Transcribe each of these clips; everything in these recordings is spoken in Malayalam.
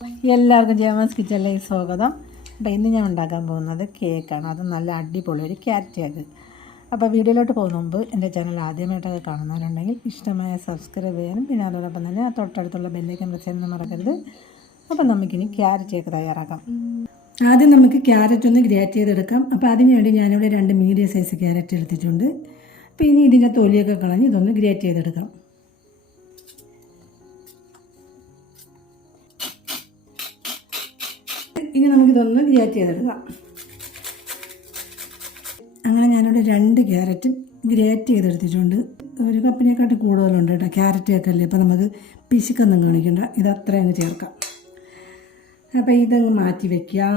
എല്ലാവർക്കും ജേമസ് കിച്ചണിലേക്ക് സ്വാഗതം. അപ്പോൾ ഇന്ന് ഞാൻ ഉണ്ടാക്കാൻ പോകുന്നത് കേക്കാണ്. അത് നല്ല അടിപൊളി ഒരു ക്യാരറ്റ് കേക്ക്. അപ്പോൾ വീഡിയോയിലോട്ട് പോകുന്ന മുമ്പ് എൻ്റെ ചാനൽ ആദ്യമായിട്ടൊക്കെ കാണുന്നവരുണ്ടെങ്കിൽ ഇഷ്ടമായ സബ്സ്ക്രൈബ് ചെയ്യാനും പിന്നെ അതോടൊപ്പം തന്നെ തൊട്ടടുത്തുള്ള ബെല്ലൈക്കൻ പ്രസ് ചെയ്യാനും മറക്കരുത്. അപ്പോൾ നമുക്കിനി ക്യാരറ്റ് കേക്ക് തയ്യാറാക്കാം. ആദ്യം നമുക്ക് ക്യാരറ്റ് ഒന്ന് ഗ്രേറ്റ് ചെയ്തെടുക്കാം. അപ്പോൾ അതിന് വേണ്ടി ഞാനിവിടെ 2 മീഡിയം സൈസ് ക്യാരറ്റ് എടുത്തിട്ടുണ്ട്. അപ്പോൾ ഇനി ഇതിൻ്റെ തൊലിയൊക്കെ കളഞ്ഞ് ഇതൊന്ന് ഗ്രേറ്റ് ചെയ്തെടുക്കാം. ഇനി നമുക്കിതൊന്ന് ഗ്രേറ്റ് ചെയ്തെടുക്കാം. അങ്ങനെ ഞാനിവിടെ 2 ക്യാരറ്റ് ഗ്രേറ്റ് ചെയ്തെടുത്തിട്ടുണ്ട്. ഒരു കപ്പിനെക്കാട്ട് കൂടുതലുണ്ട് കേട്ടോ. ക്യാരറ്റ് ഒക്കെ അല്ലേ, അപ്പോൾ നമുക്ക് പിശുക്കൊന്നും കാണിക്കണ്ട. ഇത് അത്രയും അങ്ങ് ചേർക്കാം. അപ്പോൾ ഇതങ്ങ് മാറ്റി വയ്ക്കാം.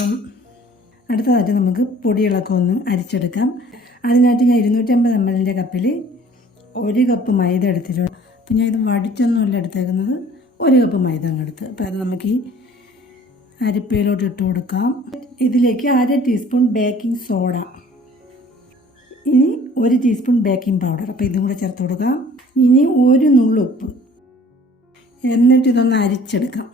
അടുത്തതായിട്ട് നമുക്ക് പൊടികളൊക്കെ ഒന്ന് അരിച്ചെടുക്കാം. അതിനായിട്ട് ഞാൻ 250 ml കപ്പിൽ 1 കപ്പ് മൈദ എടുത്തിട്ടുണ്ട്. അപ്പോൾ ഞാൻ ഇത് വടിച്ചൊന്നുമല്ല എടുത്തേക്കുന്നത്, 1 കപ്പ് മൈദ അങ്ങ് എടുത്ത്. അപ്പോൾ അത് നമുക്ക് ഈ അരിപ്പയിലോട്ട് ഇട്ട് കൊടുക്കാം. ഇതിലേക്ക് 1/2 ടീസ്പൂൺ ബേക്കിംഗ് സോഡ, ഇനി 1 ടീസ്പൂൺ ബേക്കിംഗ് പൗഡർ. അപ്പോൾ ഇതും കൂടെ ചേർത്ത് കൊടുക്കാം. ഇനി 1 നുള്ളുപ്പ്. എന്നിട്ട് ഇതൊന്ന് അരിച്ചെടുക്കാം.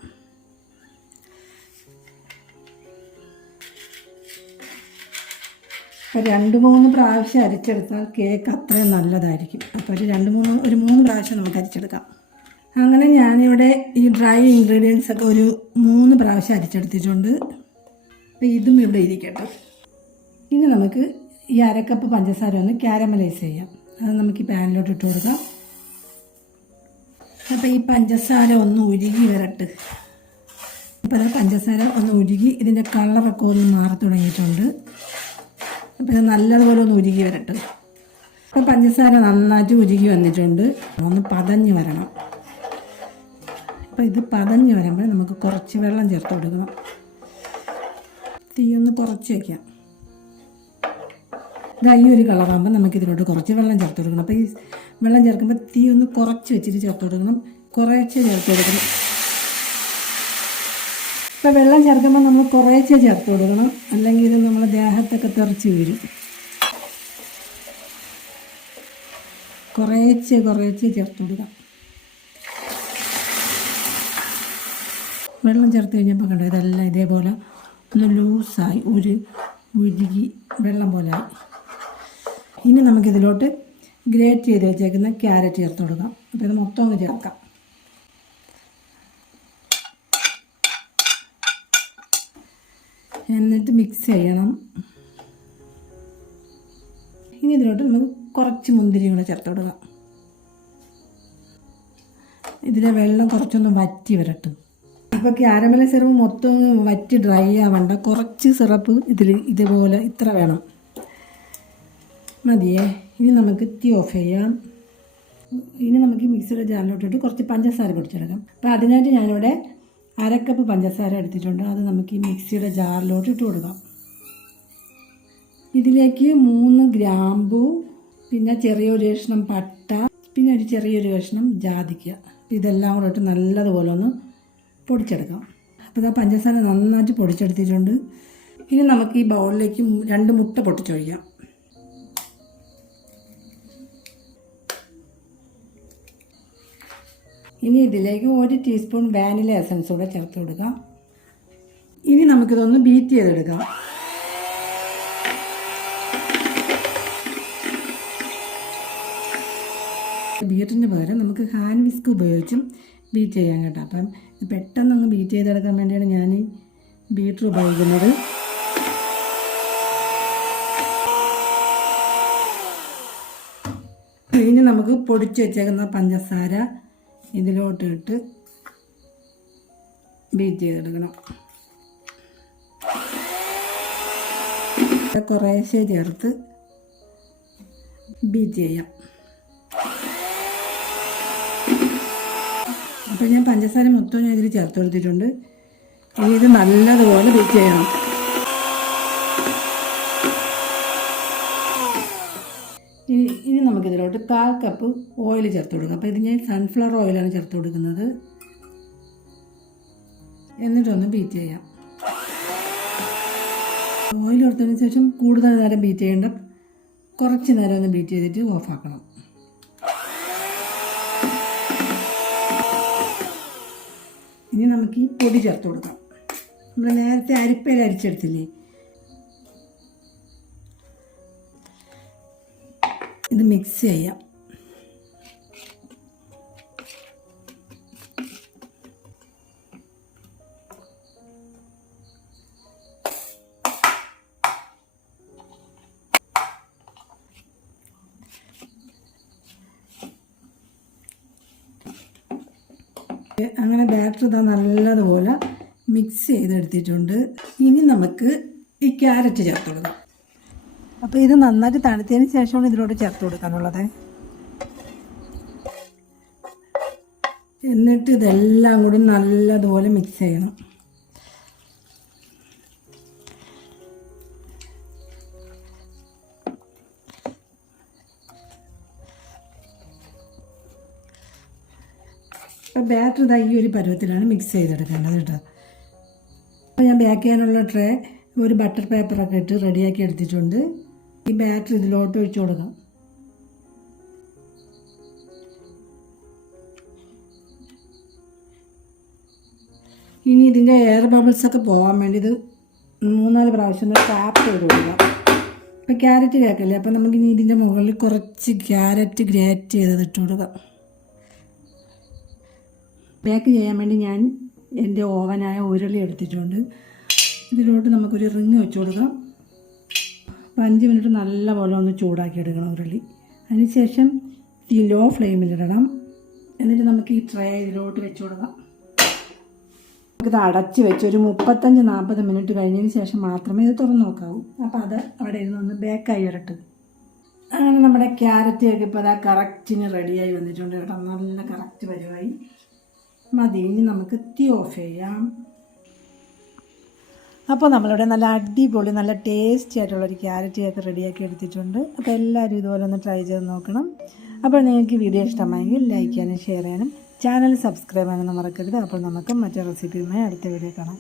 അപ്പോൾ 2-3 പ്രാവശ്യം അരിച്ചെടുത്താൽ കേക്ക് അത്രയും നല്ലതായിരിക്കും. അപ്പോൾ ഒരു 3 പ്രാവശ്യം നമുക്ക് അരിച്ചെടുക്കാം. അങ്ങനെ ഞാനിവിടെ ഈ ഡ്രൈ ഇൻഗ്രീഡിയൻസ് ഒക്കെ ഒരു 3 പ്രാവശ്യം അരിച്ചെടുത്തിട്ടുണ്ട്. അപ്പോൾ ഇതും ഇവിടെ ഇരിക്കട്ടെ. ഇനി നമുക്ക് ഈ 1/2 കപ്പ് പഞ്ചസാര ഒന്ന് കാരമലൈസ് ചെയ്യാം. അത് നമുക്ക് ഈ പാനിലോട്ട് ഇട്ട് കൊടുക്കാം. അപ്പോൾ ഈ പഞ്ചസാര ഒന്ന് ഉരുകി വരട്ടെ. അപ്പോൾ അത് പഞ്ചസാര ഒന്ന് ഉരുകി ഇതിൻ്റെ കളറൊക്കെ ഒന്ന് മാറി തുടങ്ങിയിട്ടുണ്ട്. അപ്പോൾ ഇത് നല്ലതുപോലെ ഒന്ന് ഉരുകി വരട്ടെ. അപ്പോൾ പഞ്ചസാര നന്നായിട്ട് ഉരുകി വന്നിട്ടുണ്ട്. ഒന്ന് പതഞ്ഞ് വരണം. അപ്പോൾ ഇത് പതഞ്ഞ് വരുമ്പോൾ നമുക്ക് കുറച്ച് വെള്ളം ചേർത്ത് കൊടുക്കണം. തീ ഒന്ന് കുറച്ച് വയ്ക്കാം. ഇത് ഈ ഒരു കളറാകുമ്പോൾ നമുക്കിതിലോട്ട് കുറച്ച് വെള്ളം ചേർത്ത് കൊടുക്കണം. അപ്പോൾ ഈ വെള്ളം ചേർക്കുമ്പോൾ തീ ഒന്ന് കുറച്ച് വെച്ചിട്ട് ചേർത്ത് കൊടുക്കണം. കുറേശ്ശെ ചേർത്ത് കൊടുക്കണം. ഇപ്പോൾ വെള്ളം ചേർക്കുമ്പോൾ നമ്മൾ കുറേശ്ശെ ചേർത്ത് കൊടുക്കണം, അല്ലെങ്കിൽ ഇത് നമ്മളെ ദേഹത്തൊക്കെ തെറിച്ച് വീഴും. കുറേശ്ശെ ചേർത്ത് കൊടുക്കാം. വെള്ളം ചേർത്ത് കഴിഞ്ഞപ്പോൾ കണ്ടോ, ഇതെല്ലാം ഇതേപോലെ ഒന്ന് ലൂസായി ഉരുകി വെള്ളം പോലെ ആയി. ഇനി നമുക്കിതിലോട്ട് ഗ്രേറ്റ് ചെയ്ത് വെച്ചേക്കുന്ന ക്യാരറ്റ് ചേർത്ത് കൊടുക്കാം. അപ്പോൾ ഇത് മൊത്തം ഒന്ന് ചേർക്കാം. എന്നിട്ട് മിക്സ് ചെയ്യണം. ഇനി ഇതിലോട്ട് നമുക്ക് കുറച്ച് മുന്തിരി കൂടെ ചേർത്ത് കൊടുക്കാം. ഇതിലെ വെള്ളം കുറച്ചൊന്ന് വറ്റി വരട്ടെ. അപ്പോൾ ക്യാരമൽ സിറപ്പ് മൊത്തം വറ്റി ഡ്രൈ ആവണ്ട. കുറച്ച് സിറപ്പ് ഇതേപോലെ ഇത്ര വേണം, മതിയേ. ഇനി നമുക്ക് തീ ഓഫ് ചെയ്യാം. ഇനി നമുക്ക് മിക്സിയുടെ ജാറിലോട്ടിട്ട് കുറച്ച് പഞ്ചസാര പൊടിച്ചെടുക്കാം. അപ്പോൾ അതിനായിട്ട് ഞാനിവിടെ 1/2 കപ്പ് പഞ്ചസാര എടുത്തിട്ടുണ്ട്. അത് നമുക്ക് ഈ മിക്സിയുടെ ജാറിലോട്ട് ഇട്ട് കൊടുക്കാം. ഇതിലേക്ക് 3 ഗ്രാമ്പു, പിന്നെ ചെറിയൊരു കഷ്ണം പട്ട, പിന്നെ ഒരു ചെറിയൊരു കഷ്ണം ജാതിക്ക, ഇതെല്ലാം കൂടെ ഇട്ട് നല്ലതുപോലെ ഒന്ന് പൊടിച്ചെടുക്കാം. അപ്പോൾ ഇതാ പഞ്ചസാര നന്നായിട്ട് പൊടിച്ചെടുത്തിട്ടുണ്ട്. ഇനി നമുക്ക് ഈ ബൗളിലേക്ക് 2 മുട്ട പൊട്ടിച്ചൊഴിക്കാം. ഇനി ഇതിലേക്ക് 1 ടീസ്പൂൺ വാനില എസൻസ് കൂടെ ചേർത്ത് കൊടുക്കാം. ഇനി നമുക്കിതൊന്ന് ബീറ്റ് ചെയ്തെടുക്കാം. ബീറ്ററിന് പകരം നമുക്ക് ഹാൻഡ് വിസ്ക് ഉപയോഗിച്ചും ബീറ്റ് ചെയ്യാൻ കേട്ടോ. അപ്പം പെട്ടെന്നൊന്ന് ബീറ്റ് ചെയ്തെടുക്കാൻ വേണ്ടിയാണ് ഞാൻ ബീറ്റർ ഉപയോഗിക്കുന്നത്. ഇനി നമുക്ക് പൊടിച്ച് വെച്ചേക്കുന്ന പഞ്ചസാര ഇതിലോട്ട് ഇട്ട് ബീറ്റ് ചെയ്തെടുക്കണം. കുറേശ്ശെ ചേർത്ത് ബീറ്റ് ചെയ്യാം. അപ്പോൾ ഞാൻ പഞ്ചസാര മൊത്തം ഇതിൽ ചേർത്ത് കൊടുത്തിട്ടുണ്ട്. ഇനി ഇത് നല്ലതുപോലെ ബീറ്റ് ചെയ്യണം. ഇനി നമുക്കിതിലോട്ട് 1/4 കപ്പ് ഓയിൽ ചേർത്ത് കൊടുക്കാം. അപ്പോൾ ഇത് ഞാൻ സൺഫ്ലവർ ഓയിലാണ് ചേർത്ത് കൊടുക്കുന്നത്. എന്നിട്ടൊന്ന് ബീറ്റ് ചെയ്യാം. ഓയിൽ ചേർത്തതിന് ശേഷം കൂടുതൽ നേരം ബീറ്റ് ചെയ്യേണ്ട, കുറച്ച് നേരം ഒന്ന് ബീറ്റ് ചെയ്തിട്ട് ഓഫാക്കണം. ഇനി നമുക്ക് ഈ പൊടി ചേർത്ത് കൊടുക്കാം. നമ്മൾ നേരത്തെ അരിപ്പയിൽ അരിച്ചെടുത്തില്ലേ, ഇത് മിക്സ് ചെയ്യാം. അങ്ങനെ ബാറ്റർ ഇതാ നല്ലതുപോലെ മിക്സ് ചെയ്തെടുത്തിട്ടുണ്ട്. ഇനി നമുക്ക് ഈ ക്യാരറ്റ് ചേർത്ത് കൊടുക്കാം. അപ്പോൾ ഇത് നന്നായിട്ട് തണുത്തതിന് ശേഷമാണ് ഇതിലോട്ട് ചേർത്ത് കൊടുക്കാനുള്ളത്. എന്നിട്ട് ഇതെല്ലാം കൂടി നല്ലതുപോലെ മിക്സ് ചെയ്യണം. അപ്പോൾ ബാറ്റർ ഇതാ ഈ ഒരു പരുവത്തിലാണ് മിക്സ് ചെയ്തെടുക്കേണ്ടത് കേട്ടോ. അപ്പോൾ ഞാൻ ബേക്ക് ചെയ്യാനുള്ള ട്രേ ഒരു ബട്ടർ പേപ്പറൊക്കെ ഇട്ട് റെഡിയാക്കി എടുത്തിട്ടുണ്ട്. ഈ ബാറ്റർ ഇതിലോട്ട് ഒഴിച്ചു കൊടുക്കാം. ഇനി ഇതിൻ്റെ എയർ ബബിൾസൊക്കെ പോകാൻ വേണ്ടി ഇത് 3-4 പ്രാവശ്യം ടാപ്പ് ചെയ്ത് കൊടുക്കാം. ഇപ്പോൾ ക്യാരറ്റ് കേൾക്കില്ലേ, അപ്പോൾ നമുക്കിനി ഇതിൻ്റെ മുകളിൽ കുറച്ച് ക്യാരറ്റ് ഗ്രേറ്റ് ചെയ്തത് ഇട്ട് കൊടുക്കാം. ബേക്ക് ചെയ്യാൻ വേണ്ടി ഞാൻ എൻ്റെ ഓവനായ ഉരുളി എടുത്തിട്ടുണ്ട്. ഇതിലോട്ട് നമുക്കൊരു റിങ് വെച്ച് കൊടുക്കാം. 5 മിനിറ്റ് നല്ലപോലെ ഒന്ന് ചൂടാക്കി എടുക്കണം ഉരുളി. അതിനുശേഷം ഈ ലോ ഫ്ലെയിമിലിടണം. എന്നിട്ട് നമുക്ക് ഈ ട്രേ ഇതിലോട്ട് വെച്ച് കൊടുക്കാം. നമുക്കിത് അടച്ച് വെച്ച് ഒരു 35-40 മിനിറ്റ് കഴിഞ്ഞതിന് ശേഷം മാത്രമേ ഇത് തുറന്ന് നോക്കാവൂ. അപ്പോൾ അത് അവിടെ ഇരുന്ന് ഒന്ന് ബേക്കായി വരട്ടെ. അങ്ങനെ നമ്മുടെ ക്യാരറ്റ് ഒക്കെ ഇപ്പോൾ അതാ കറക്റ്റിന് റെഡിയായി വന്നിട്ടുണ്ട് കേട്ടോ. നല്ല കറക്റ്റ് പരിവായി മതി. ഇനി നമുക്ക് തീ ഓഫ് ചെയ്യാം. അപ്പോൾ നമ്മളിവിടെ നല്ല അടിപൊളി നല്ല ടേസ്റ്റി ആയിട്ടുള്ളൊരു ക്യാരറ്റ് ഒക്കെ റെഡിയാക്കി എടുത്തിട്ടുണ്ട്. അപ്പോൾ എല്ലാവരും ഇതുപോലെ ഒന്ന് ട്രൈ ചെയ്ത് നോക്കണം. അപ്പോൾ നിങ്ങൾക്ക് വീഡിയോ ഇഷ്ടമായെങ്കിൽ ലൈക്ക് ചെയ്യാനും ഷെയർ ചെയ്യാനും ചാനൽ സബ്സ്ക്രൈബ് ചെയ്യാനൊന്നും മറക്കരുത്. അപ്പോൾ നമുക്ക് മറ്റേ റെസിപ്പിയുമായി അടുത്ത വീഡിയോ കാണാം.